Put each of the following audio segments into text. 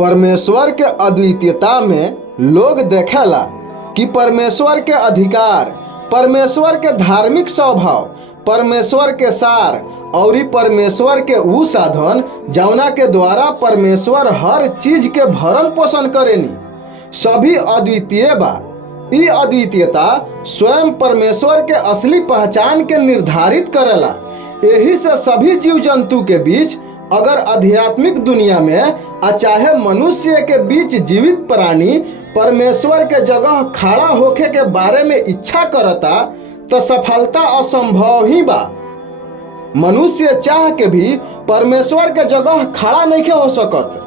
परमेश्वर के अद्वितीयता में लोग देखेला कि परमेश्वर के अधिकार, परमेश्वर के धार्मिक स्वभाव, परमेश्वर के सार और परमेश्वर के ऊ साधन जौना के द्वारा परमेश्वर हर चीज के भरण पोषण करेनी सभी अद्वितीय बा। ई अद्वितीयता स्वयं परमेश्वर के असली पहचान के निर्धारित करेला। यही से सभी जीव जंतु के बीच अगर आध्यात्मिक दुनिया में चाहे मनुष्य के बीच जीवित प्राणी परमेश्वर के जगह खड़ा होखे के बारे में इच्छा करता तो सफलता असंभव ही बा। मनुष्य चाह के भी परमेश्वर के जगह खड़ा नहीं हो सकत।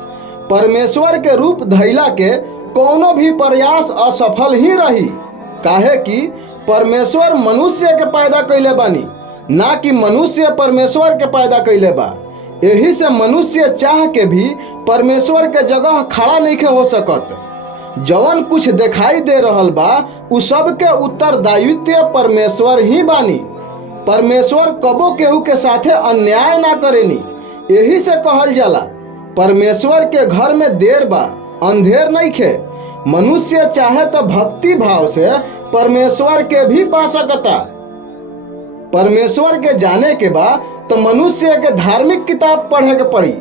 परमेश्वर के रूप धैला के कोनो भी प्रयास असफल ही रही, काहे कि परमेश्वर मनुष्य के पैदा कैले बानी, ना कि मनुष्य परमेश्वर के पैदा कैले बा। यही से मनुष्य चाह के भी परमेश्वर के जगह खड़ा नहीं हो सकत। जवन कुछ दिखाई दे रहल बा उ सब के उत्तरदायित्व परमेश्वर ही बानी। परमेश्वर कबो केहू के साथे अन्याय ना करेनी। यही से कहल जाला परमेश्वर के घर में देर बा अंधेर नहीं खे। मनुष्य चाहे तो भक्ति भाव से परमेश्वर के भी पा सकता। परमेश्वर के जाने के बाद तो मनुष्य के धार्मिक किताब पढ़े के पड़ी।